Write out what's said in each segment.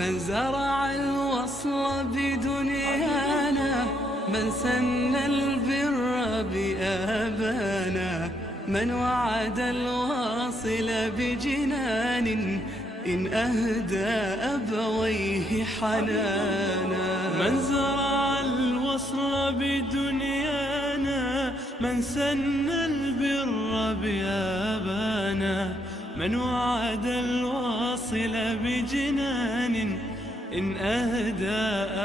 من زرع الوصل بدنيانا، من سن البر بآبانا، من وعد الواصل بجنان إن أهدى أبويه حنانا. من زرع الوصل بدنيانا، من سن البر بآبانا، من وعد الواصل بجنان إن أهدى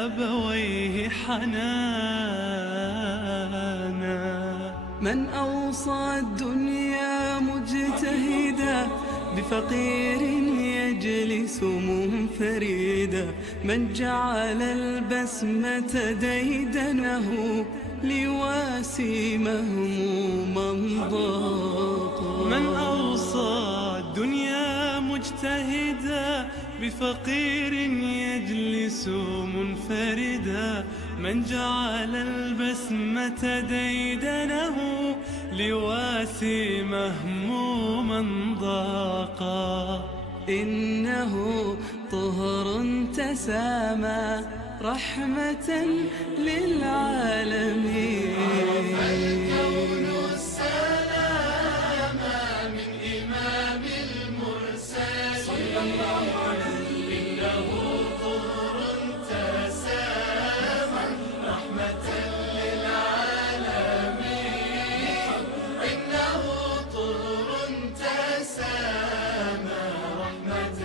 أبويه حنانا. من أوصى الدنيا مجتهدا بفقير يجلس منفردا، من جعل البسمة ديدنه ليواسي مهموما ضاقا. من أوصى الدنيا مجتهدا بفقير يجلس منفردا، من جعل البسمة ديدنه ليواسي مهموما ضاقا. إنه طهر تسامى رحمة للعالمين. عرف الكون السلام من إمام المرسلين صلى الله عليه. إنه طهر تسامى رحمة للعالمين. إنه طهر تسامى رحمة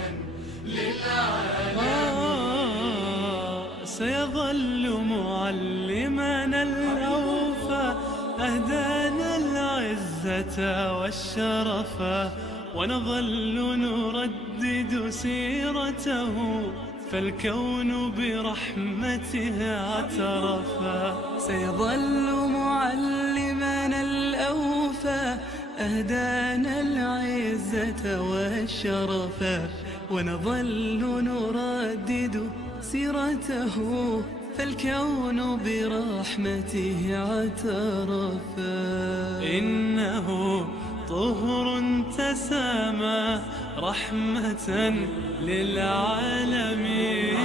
للعالمين. سيظل معلمنا الأوفى، أهدانا العزة والشرفا، ونظل نردد سيرته، فالكون برحمته اعترفا. سيظل معلمنا الأوفى، أهدانا العزة والشرفا، ونظل نردد سيرته، فالكون برحمته اعترفا. إنه طهر تسامى رحمة للعالمين.